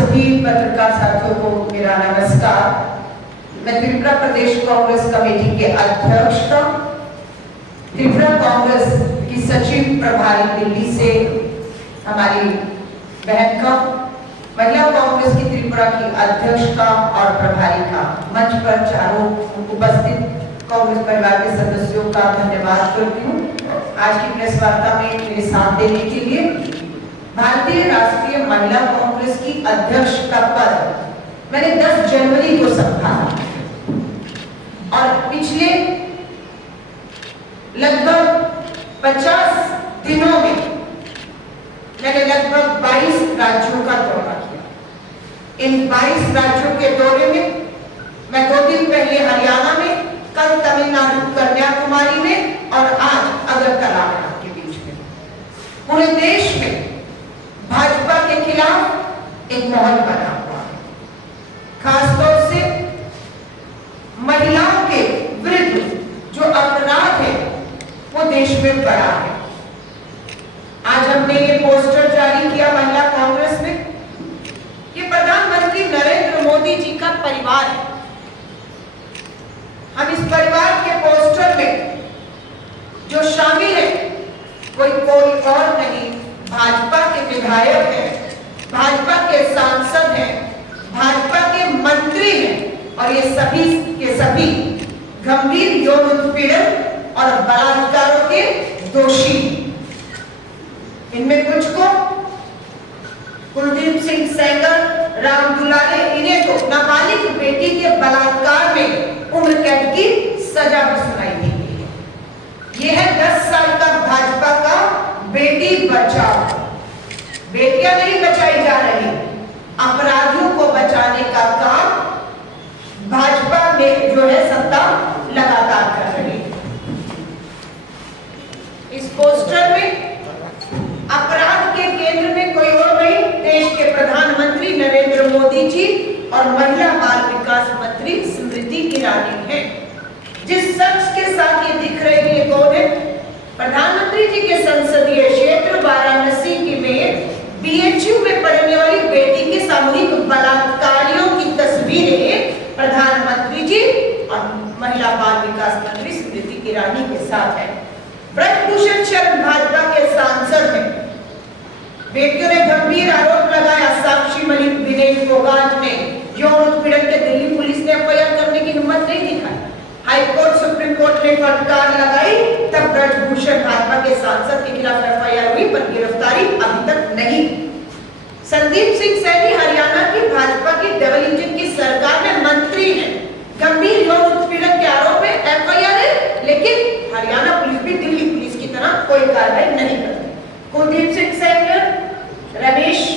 सभी पत्रकार साथियों को मेरा नमस्कार। मैं त्रिपुरा प्रदेश कांग्रेस कमेटी के अध्यक्ष का, त्रिपुरा कांग्रेस की सचिव प्रभारी दिल्ली से हमारी बहन का, महिला कांग्रेस की त्रिपुरा की अध्यक्ष का और प्रभारी का, मंच पर चारों उपस्थित कांग्रेस परिवार के सदस्यों का धन्यवाद करती हूँ आज की प्रेस वार्ता में मेरे साथ देने के लिए। भारतीय राष्ट्रीय महिला कांग्रेस की अध्यक्ष का पद मैंने 10 जनवरी को संभाला और पिछले लगभग 50 दिनों में मैंने लगभग 22 राज्यों का दौरा किया। इन 22 राज्यों के दौरे में मैं 2 दिन पहले हरियाणा में, कल तमिलनाडु कन्याकुमारी में और आज अगरतला में आपके बीच में। पूरे देश में भाजपा के खिलाफ एक माहौल बना हुआ है, खासतौर से महिलाओं के विरुद्ध जो अपराध है वो देश में बढ़ा है। आज हमने ये पोस्टर जारी किया महिला कांग्रेस में, ये प्रधानमंत्री नरेंद्र मोदी जी का परिवार है। हम इस परिवार के पोस्टर में जो शामिल है कोई और नहीं, भाजपा के विधायक हैं, भाजपा के सांसद हैं, भाजपा के मंत्री हैं और ये सभी के सभी गंभीर यौन उत्पीड़न और बलात्कारों के दोषी। इनमें कुछ को कुलदीप सिंह सेंगर, राम दुलारे, इन्हें तो नाबालिग बेटी के बलात्कार में उम्र कैद की सजा भी सुनाई गई है। यह है 10 साल का भाजपा का बेटी बचाओ। बेटियां नहीं बचाई जा रही, अपराधियों को बचाने का काम भाजपा में जो है सत्ता लगातार कर रही है। इस पोस्टर में अपराध के केंद्र में कोई और नहीं, देश के प्रधानमंत्री नरेंद्र मोदी जी और महिला बाल विकास मंत्री स्मृति ईरानी है। जिस शख्स के साथ ये दिख रहे हैं, ये कौन है? प्रधानमंत्री जी के संसदीय क्षेत्र वाराणसी में बीएचयू में पढ़ने वाली बेटी के सामूहिक बलात्कारियों की तस्वीरें प्रधानमंत्री जी और महिला बाल विकास मंत्री स्मृति ईरानी के साथ है। ब्रजभूषण शरण भाजपा के सांसद हैं। बेटियों ने गंभीर आरोप लगाया। साक्षी मलिक, विनेश फोगाट ने यौन उत्पीड़न के दिल्ली पुलिस ने एफआईआर करने की हिम्मत नहीं दिखाई। हाईकोर्ट, सुप्रीम कोर्ट ने फटकार लगाई, तब ब्रजभूषण भाजपा के सांसद के खिलाफ एफआईआर हुई पर गिरफ्तारी अभी तक नहीं। संदीप सिंह सैनी हरियाणा की भाजपा की डबल इंजन की सरकार में मंत्री हैं। गंभीर यौन उत्पीड़न के आरोप में एफआईआर है, लेकिन हरियाणा पुलिस भी दिल्ली पुलिस की तरह कोई कार्रवाई नहीं करती। कुलदीप सिंह सेंगर, रमेश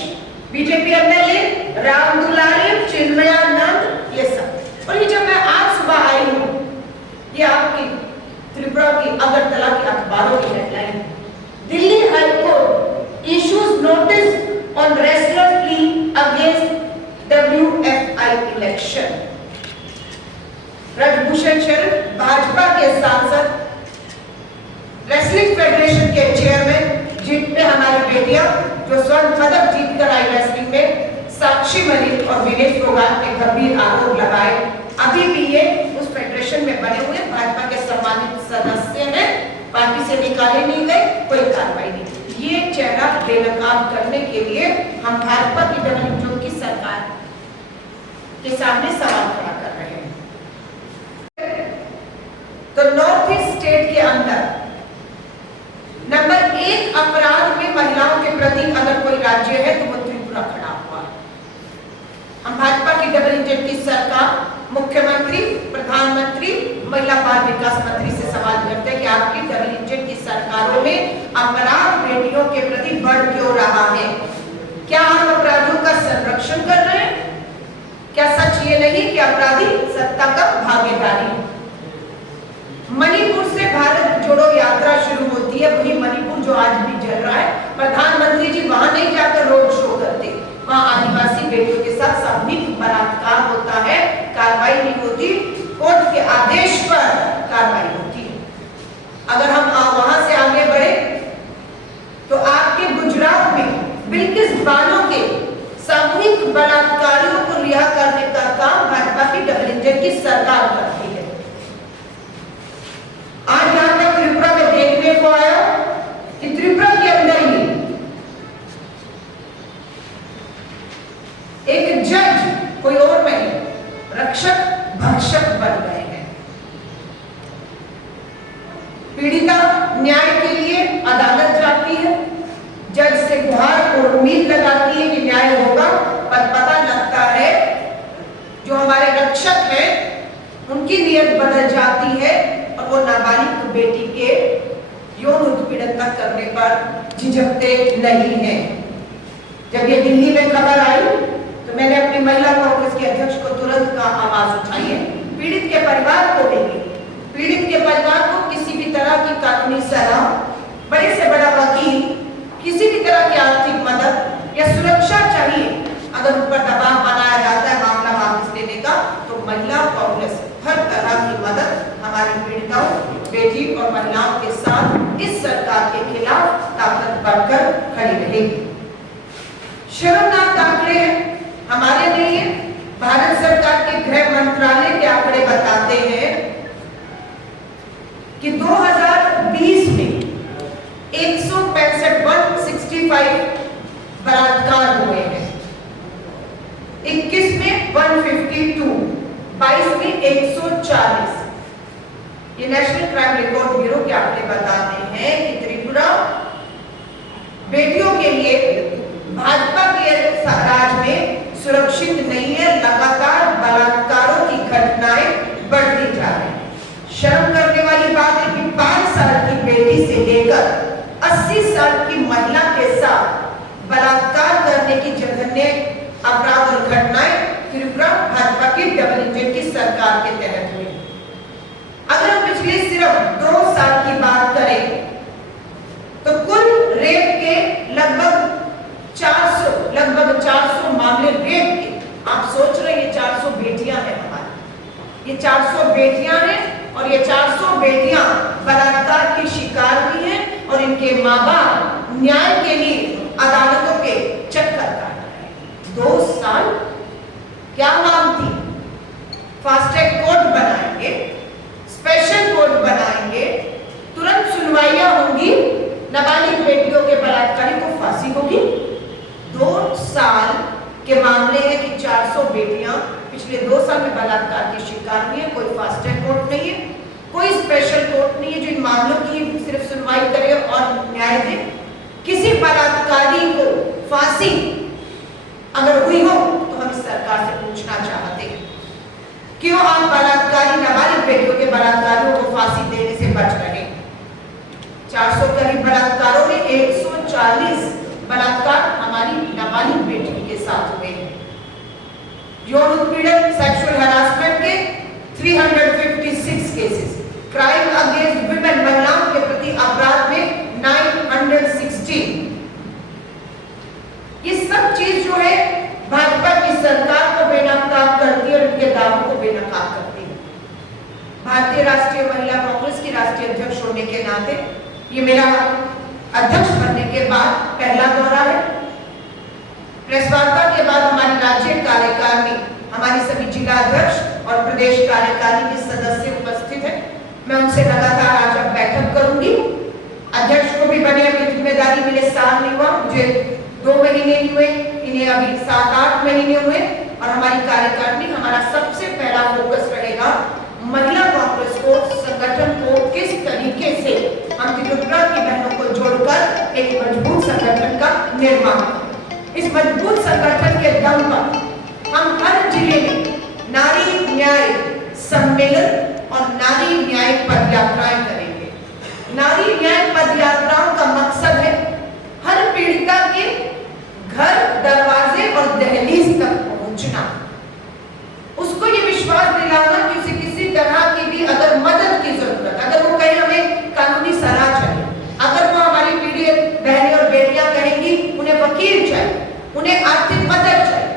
बीजेपी एमएलए, राम दुलारे, चिन्मयानंद, ये सब। और ये जब मैं आज सुबह आई हूँ, ये आपकी त्रिपुरा की अगरतला की अखबारों की headline. Delhi high court issues notice on wrestler plea against WFI election. Brijbhushan Sharan Bhajpa के सांसद, रेसलिंग फेडरेशन के चेयरमैन, जिन पे हमारी बेटियां जो स्वर्ण पदक जीत कर आई रेसलिंग में, साक्षी मलिक और विनेश फोगाट ने गंभीर आरोप लगाए। अभी भी ये उस फेडरेशन में बने हुए भाजपा के सम्मानित सदस्य हैं, पार्टी से निकाले नहीं गए, कोई कार्रवाई नहीं। ये चेहरा बेनकाब करने के लिए हम भाजपा की डबल इंजन की सरकार के सामने सवाल खड़ा कर रहे हैं। तो नॉर्थ ईस्ट स्टेट के अंदर नंबर 1 अपराध में महिलाओं के प्रति अगर कोई राज्य है तो वो त्रिपुरा खड़ा हुआ है। हम भाजपा की डबल इंजन की सरकार, मुख्यमंत्री, प्रधानमंत्री, महिला बाल विकास मंत्री से सवाल करते हैं कि आपकी डबल इंजन की सरकारों में अपराध बेटियों के प्रति बढ़ क्यों रहा है? क्या हम अपराधियों का संरक्षण कर रहे हैं? क्या सच ये नहीं कि अपराधी सत्ता का भागीदारी है? मणिपुर से भारत जोड़ो यात्रा शुरू होती है, वही मणिपुर जो आज भी जल रहा है। प्रधानमंत्री जी वहां नहीं जाकर रोड शो करते, वहां आदिवासी बेटियों के साथ सामूहिक बलात्कार होता है, कार्रवाई नहीं होती, कोर्ट के आदेश पर कार्रवाई होती है। अगर हम वहां से आगे बढ़े तो आपके गुजरात में बिल्किस बानो के सामूहिक बलात्कारियों को रिहा करने का काम भाजपा की डबल इंजन की सरकार करती है। आज यहां तक त्रिपुरा में देखने को आया कि त्रिपुरा के अंदर ही एक जज कोई और नहीं, रक्षक भक्षक बन गए हैं। पीड़िता न्याय के लिए अदालत जाती है, जज से गुहार और उम्मीद लगाती है कि न्याय होगा, पर पता लगता है जो हमारे रक्षक हैं उनकी नीयत बदल जाती है और वो नाबालिग बेटी के यौन उत्पीड़न तक करने पर झिझकते नहीं हैं। जब ये दिल्ली में खबर आई तो मैंने अपनी महिला कांग्रेस के अध्यक्ष को तुरंत का आवाज उठाई है। पीड़ित के परिवार को देंगे, पीड़ित के परिवार को किसी भी तरह की कानूनी सलाह, बड़े से बड़ा वकील, किसी भी तरह की आर्थिक मदद या सुरक्षा चाहिए। अगर उन पर दबाव बनाया जाता है मामला वापस लेने का, तो महिला कांग्रेस हर तरह की मदद हमारी पीड़िताओं, बेटी और महिलाओं के साथ इस सरकार के खिलाफ ताकत बढ़कर खड़ी रहेगी। शर्मनाक आंकड़े हैं, हमारे नहीं है, भारत सरकार के गृह मंत्रालय के आंकड़े बताते हैं कि 2020 में 165 बलात्कार हुए हैं, 21 में 152, 22 में 140। ये नेशनल क्राइम रिकॉर्ड ब्यूरो के आंकड़े बताते हैं कि त्रिपुरा बेटियों के लिए भाजपा के राज में सुरक्षित नहीं है। लगातार बलात्कारों की घटनाएं बढ़ती जा रही हैं। शर्म करने वाली बात है कि 5 साल की बेटी से लेकर 80 साल की महिला के साथ बलात्कार करने की जघन्य अपराध और घटनाएं त्रिपुरा भाजपा की डबल इंजन की सरकार के तहत हुई। अगर हम पिछले सिर्फ 2 साल की बात करें तो कुल रेप के लगभग 400 मामले रेप के। आप सोच रहे हैं 400 बेटियां हैं हमारी, ये 400 बेटियां हैं और ये 400 बेटियां बलात्कार की शिकार हुई हैं और इनके माँ बाप न्याय के लिए अदालतों के चक्कर काट रहे हैं। 2 साल क्या मांग थी? फास्ट ट्रैक कोर्ट बनाएंगे, स्पेशल कोर्ट बनाएंगे, तुरंत सुनवाइयां होंगी, नाबालिग बेटियों के बलात्कारी को फांसी होगी। 2 साल के मामले हैं कि 400 बेटियां पिछले 2 साल में बलात्कार की शिकार हुई है। कोई फास्ट ट्रैक कोर्ट नहीं है, कोई स्पेशल कोर्ट नहीं है जो इन मामलों की सिर्फ सुनवाई करे और न्याय दे। किसी बलात्कारी को फांसी अगर हुई हो तो हम इस सरकार से पूछना चाहते हैं, क्यों आप बलात्कारी नाबालिग बेटियों के बलात्कारियों को फांसी देने से बच रहे? 400 करीब बलात्कारों में 140 बलात्कार हमारी नाबालिग बेटी के साथ हुए हैं। यौन उत्पीड़न, सेक्सुअल हरासमेंट के 356 केसेस, क्राइम अगेंस्ट विमेन, महिलाओं के प्रति अपराध में 916। ये सब चीज जो है भाजपा की सरकार को बेनकाब करती है और इनके दावों को बेनकाब करती है। भारतीय राष्ट्रीय महिला कांग्रेस की राष्ट्रीय अध्यक्ष होने के नाते ये मेरा अध्यक्ष बनने के बाद पहला दौरा है। प्रेस वार्ता के बाद हमारी राज्य कार्यकारिणी, हमारी सभी जिला अध्यक्ष और प्रदेश कार्यकारिणी के सदस्य उपस्थित हैं। मैं उनसे लगातार आज अब बैठक करूंगी। अध्यक्ष को भी बने अभी जिम्मेदारी मिले साल नहीं हुआ, मुझे 2 महीने नहीं हुए, इन्हें अभी 7-8 महीने हुए। और हमारी कार्यकारिणी, हमारा सबसे पहला फोकस रहेगा महिला कांग्रेस को, संगठन को किस तरीके से हम त्रिपुरा की बहनों को जोड़कर एक मजबूत संगठन का निर्माण करें। इस मजबूत संगठन के दम पर हम हर जिले में नारी न्याय सम्मेलन और नारी न्याय पदयात्राएं करेंगे। नारी न्याय पदयात्राओं का मकसद है हर पीड़िता के घर, दरवाजे और दहलीज तक पहुंचना, उसको ये विश्वास दिलाना कि उसे किसी तरह की भी अगर मदद की जरूरत, अगर वो कहे हमें कानूनी सलाह चाहिए, अगर वो हमारी पीड़ित बहनें और बेटियां कहेंगी उन्हें वकील चाहिए, उन्हें आर्थिक मदद चाहिए,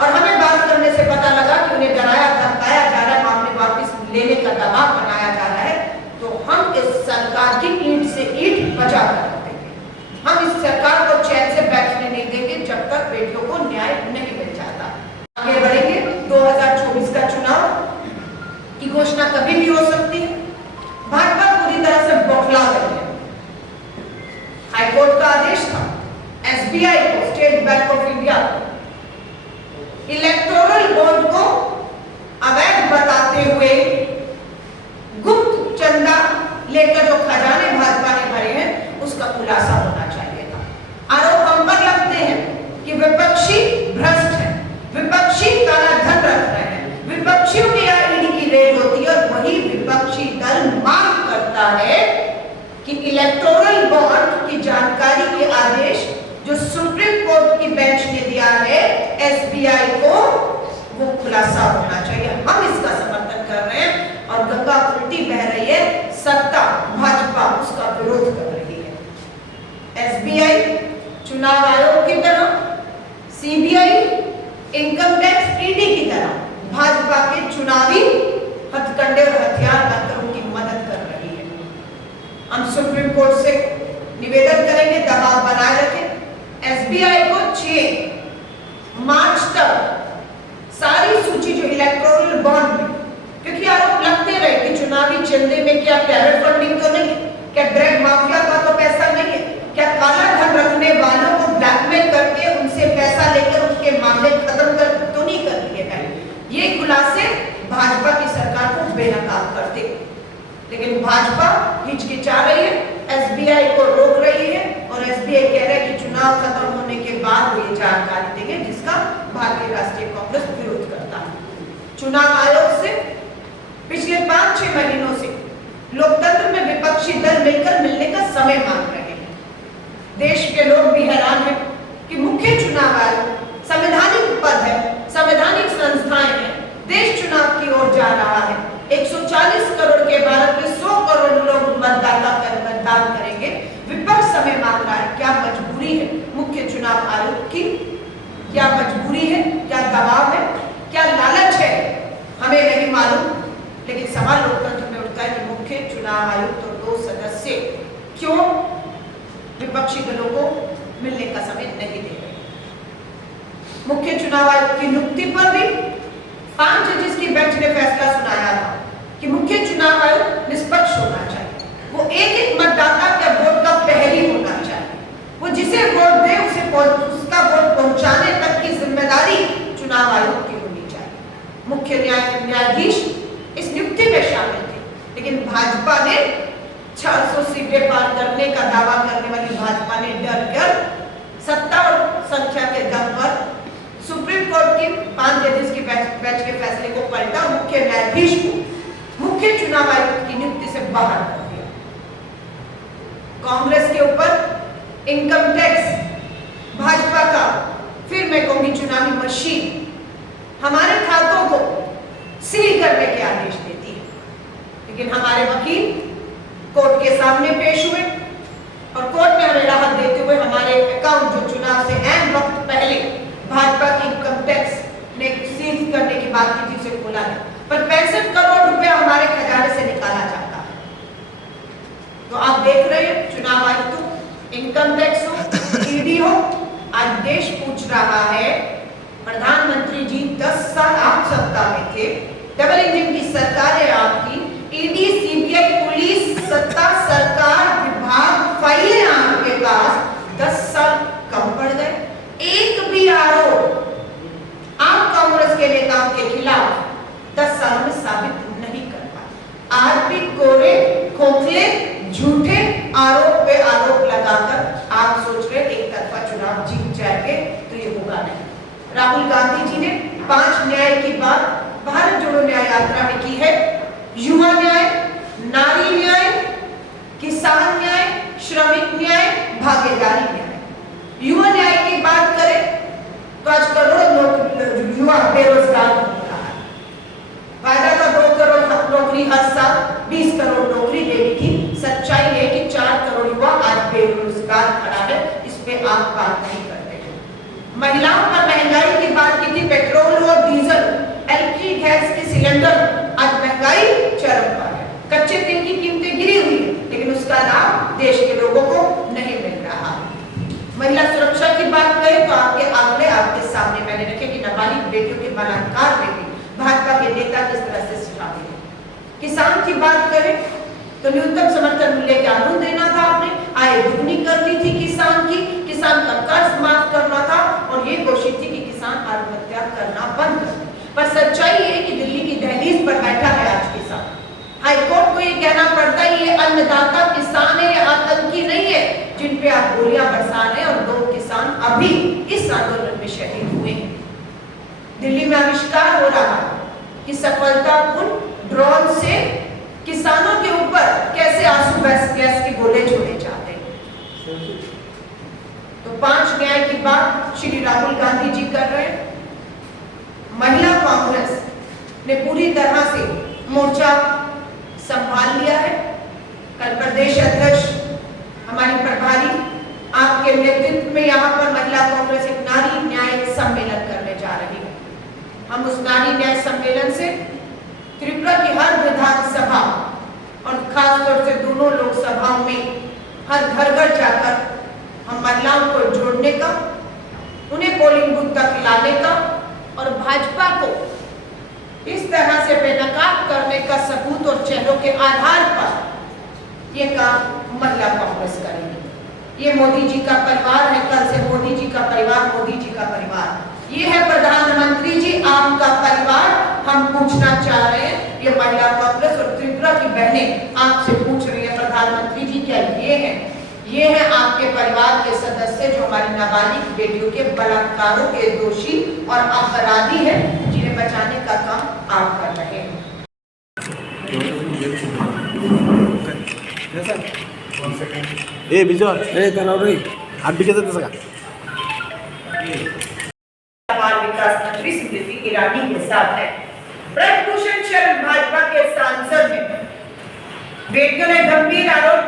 और हमें बात करने से पता लगा कि उन्हें डराया धमकाया जा रहा है, मामले वापस लेने का दबाव बनाया जा रहा है, तो हम इस सरकार की ईंट से ईंट बजा कर रखेंगे। हम इस सरकार को चैन से बैठने नहीं देंगे जब तक बेटियों को न्याय नहीं मिल जाए। घोषणा कभी भी हो सकती है। भाजपा पूरी तरह से बौखला गई है। हाईकोर्ट का आदेश था एसबीआई को, state bank of India electoral bond को अवैध बताते हुए गुप्त चंदा लेकर जो खजाने भाजपा ने भरे हैं उसका खुलासा होना चाहिए था। आरोप हम पर लगते हैं कि विपक्षी भ्रष्ट है, विपक्षी काला धन रख रहे हैं, विपक्षियों के यहाँ ईडी की रेड होती है और वही विपक्षी दल मांग करता है कि इलेक्टोरल बॉन्ड की जानकारी के आदेश जो सुप्रीम कोर्ट की बेंच ने दिया है एसबीआई को, वो खुलासा होना चाहिए। हम इसका समर्थन कर रहे हैं और गंगा उल्टी बह रही है, सत्ता भाजपा उसका विरोध कर रही है। एसबीआई चुनाव आयोग की तरह, सीबीआई इनकम टैक्स ईडी की तरह भाजपा के चुनावी हथकंडे और हथियार बनकर उनकी मदद कर रही है। हम सुप्रीम कोर्ट से निवेदन करेंगे दबाव बनाए रखें, एसबीआई को 6 मार्च तक सारी सूची जो इलेक्टोरल बॉन्ड में, क्योंकि आरोप लगते रहे कि चुनावी चंदे में क्या टेरर फंडिंग तो नहीं है, क्या ड्रग माफिया का तो पैसा नहीं है, क्या काला धन रखने वालों को ब्लैकमेल करके उनसे पैसा लेकर उनके मामले खत्म कर तो नहीं कर दिए गए। ये खुलासे भाजपा की सरकार को बेनकाब करते, लेकिन भाजपा हिचकिचा रही है, एसबीआई को रोक रही है और एसबीआई कह रहा है कि चुनाव खत्म होने के बाद वो ये जानकारी देंगे, जिसका भारतीय राष्ट्रीय कांग्रेस विरोध करता है। चुनाव आयोग से पिछले 5-6 महीनों से लोकतंत्र में विपक्षी दल मिलकर मिलने का समय मांग रहे हैं। देश के लोग भी हैरान हैं कि मुख्य चुनाव आयोग संवैधानिक पद है, संवैधानिक संस्थाएं हैं, देश चुनाव की ओर जा रहा है। 140 करोड़ के भारत में 100 करोड़ लोग मतदान करेंगे, विपक्ष समय मांग रहा है। क्या मजबूरी है मुख्य चुनाव आयोग की? क्या मजबूरी है? क्या दबाव है? क्या लालच है? हमें नहीं मालूम, लेकिन सवाल लोकतंत्र में उठता है कि मुख्य चुनाव आयुक्त और 2 सदस्य क्यों विपक्षी दलों को मिलने का समय नहीं दे रहे। मुख्य चुनाव आयुक्त की नियुक्ति पर भी 5 जजेस की बेंच ने फैसला सुनाया था कि मुख्य चुनाव आयुक्त निष्पक्ष होना चाहिए, वो एक मतदाता के वोट का पहली होना चाहिए, वो जिसे वोट दे उसे उसका वोट पहुंचाने तक की जिम्मेदारी चुनाव आयोग की होनी चाहिए। मुख्य न्यायाधीश इस नियुक्ति में शामिल थे, लेकिन भाजपा ने 600 सीटें पार करने का दावा करने वाली भाजपा ने डर कर सत्ता और संख्या के दम पर सुप्रीम कोर्ट की 5 जजेस की बेंच के फैसले को पलटा और मुख्य न्यायाधीश को मुख्य चुनाव आयुक्त की नियुक्ति से बाहर कर दिया। कांग्रेस के ऊपर इनकम टैक्स भाजपा का, फिर मैं कहूंगी चुनावी मशीन, हमारे खातों को सील करने के आदेश देती है, लेकिन हमारे वकील कोर्ट के सामने पेश हुए और कोर्ट ने हमें राहत देते हुए हमारे अकाउंट जो चुनाव से ऐन वक्त पहले भाजपा की इनकम टैक्स ने सील करने की बात की थी उसे खोला है, पर 65 करोड़ रुपया हमारे खजाने से निकाला जाता है। तो आप देख रहे हैं चुनाव आयुक्त हो, इनकम टैक्स हो, ईडी हो, आज देश पूछ रहा है, प्रधानमंत्री जी 10 साल आप सत्ता में थे, डबल इंजन की सरकार है आपकी, ईडी, सीबीआई, पुलिस, सत्ता, सरकार, विभाग, फाइलें आपके पास, 10 साल कम पड़ गए। एक भी आरोप आप कांग्रेस के नेताओं के खिलाफ 10 सालों में साबित नहीं कर पाए। आज भी कोरे खोखले झूठे आरोप पे आरोप लगाकर आप सोच रहे एक तरफा चुनाव जीत जाएंगे, तो ये होगा नहीं। राहुल गांधी जी ने 5 न्याय की बात भारत जोड़ो न्याय यात्रा में की है। युवा न्याय, नारी न्याय, किसान न्याय, श्रमिक न्याय, भागीदारी न्याय। युवा न्याय की बात करें तो आज करोड़ों युवा बेरोजगार हो रहा है। वायदा था 2 करोड़ नौकरी हर साल, 20 करोड़ नौकरी देने की, सच्चाई है कि 4 करोड़ युवा आज बेरोजगार खड़ा है। इस पे आप बात नहीं करते हैं। महिलाओं पर महंगाई की बात की थी, पेट्रोल और डीजल, एलपीजी गैस के सिलेंडर, आज महंगाई चरम पर है। कच्चे तेल की कीमतें गिरी हुई है, लेकिन उसका लाभ देश के लोगों को नहीं मिल रहा। महिला सुरक्षा की बात करें तो आपके आंकड़े आपके सामने मैंने रखे कि नाबालिग बेटियों के बलात्कार में भी भाजपा के नेता किस तरह से शामिल है। किसान की बात करें तो न्यूनतम समर्थन मूल्य का कानून देना था आपने, आय दुगनी करनी थी किसान की, किसान का कर्ज माफ करना था और ये कोशिश थी कि किसान आत्महत्या करना बंद कर दे। पर सच्चाई है कि दिल्ली की दहलीज पर बैठा है आज किसान। हाईकोर्ट को ये कहना पड़ता है ये अन्नदाता किसान है, ये आतंकी नहीं है जिन पे आप गोलियां बरसा रहे हैं। और 2 किसान अभी इस आंदोलन में शहीद हुए हैं। दिल्ली में आविष्कार हो रहा है कि सफलतापूर्ण ड्रोन से किसानों के ऊपर कैसे आंसू गैस के गोले छोड़े जाते हैं। तो 5 न्याय की बात श्री राहुल गांधी जी कर रहे हैं। महिला कांग्रेस ने पूरी तरह से मोर्चा संभाल लिया है। कल प्रदेश अध्यक्ष हमारी प्रभारी आपके नेतृत्व में यहाँ पर महिला कांग्रेस एक नारी न्याय सम्मेलन करने जा रही है। हम उस नारी न्याय सम्मेलन से त्रिपुरा की हर विधानसभा और खासतौर से दोनों लोकसभाओं में हर घर घर जाकर हम महिलाओं को जोड़ने का, उन्हें पोलिंग बूथ तक लाने का और भाजपा को इस तरह से बेनकाब करने का सबूत और चेहरों के आधार पर ये काम महिला कांग्रेस करेगी। ये मोदी जी का परिवार है, कल से मोदी जी का परिवार, मोदी जी का परिवार ये है प्रधानमंत्री जी आपका परिवार। हम पूछना चाह रहे हैं, ये महिला कांग्रेस और त्रिपुरा की बहनें आपसे पूछ रही है प्रधानमंत्री जी क्या ये है आपके परिवार के सदस्य जो हमारी नाबालिग बेटियों के बलात्कारों के दोषी और अपराधी हैं, जिन्हें बचाने का काम आप कर रहे हैं। ए विजय ए कराव रे आप भी कहते सका बाल विकास मंत्री स्मृति ईरानी के साथ है। ब्रजभूषण शरण भाजपा के सांसद हैं। बेटियों ने गंभीर आरोप